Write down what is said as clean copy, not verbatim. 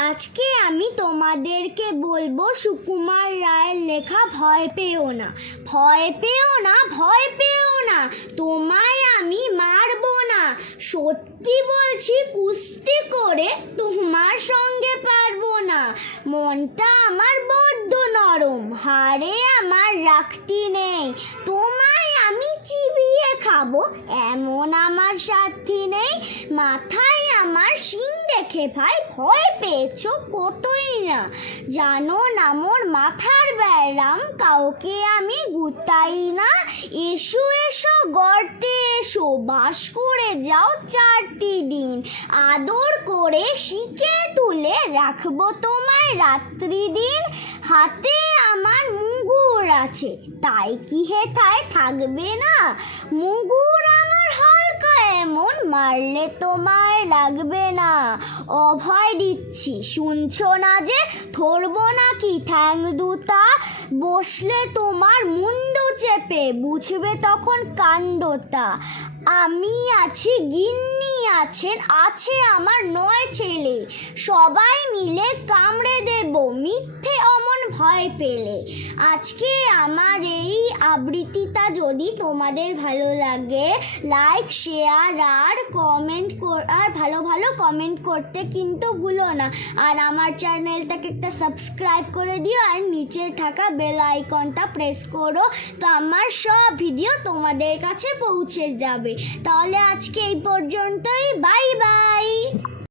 আজকে আমি তোমাদেরকে বলবো সুকুমার রায়ের লেখা ভয় পেও না। ভয় পেও না, ভয় পেও না, তোমায় আমি মারবো না। সত্যি বলছি, কুস্তি করে তোমার সঙ্গে পারবো না। মনটা আমার বড্ড নরম, হাড়ে আমার রাখতি নেই। তোমায় আমি চিবিয়ে খাবো এমন আমার সাথী নেই। মাথায় আমার শিং দেখে ভাই ভয় পেয়েছো কতই না। জানো না মোর মাথার ব্যারাম, কাউকে আমি গুতাই না। এসো এসো গর্তে এসো, বাস করে যাও 4টি দিন। আদর করে শিখে তুলে রাখবো তোমায় রাত্রি দিন। হাতে আমার মুগুর আছে, তাই কি হেথায় থাকবে না? মুগুর আমার হালকা এমন, মারলে তোমায় লাগবে না। অভয় দিচ্ছি শুনছো না যে, ধরবো নাকি ঠ্যাং দুটা? বসলে তোমার মুন্ডু চেপে, বুঝবে তখন কাণ্ডটা। আমি আছি, গিন্নি আছেন, আছে আমার 9 ছেলে। সবাই মিলে কামড়ে দেব মিথ্যে অমন ভয় পেলে। আজকে আমার এই আবৃত্তিটা যদি তোমাদের ভালো লাগে, লাইক, শেয়ার আর কমেন্ট আর ভালো ভালো কমেন্ট করতে কিন্তু ভুলো না। আর আমার চ্যানেলটাকে একটা সাবস্ক্রাইব করে দিও, আর নিচে থাকা বেল আইকনটা প্রেস করো, তো আমার সব ভিডিও তোমাদের কাছে পৌঁছে যাবে। তাহলে আজকে এই পর্যন্তই, বাই বাই।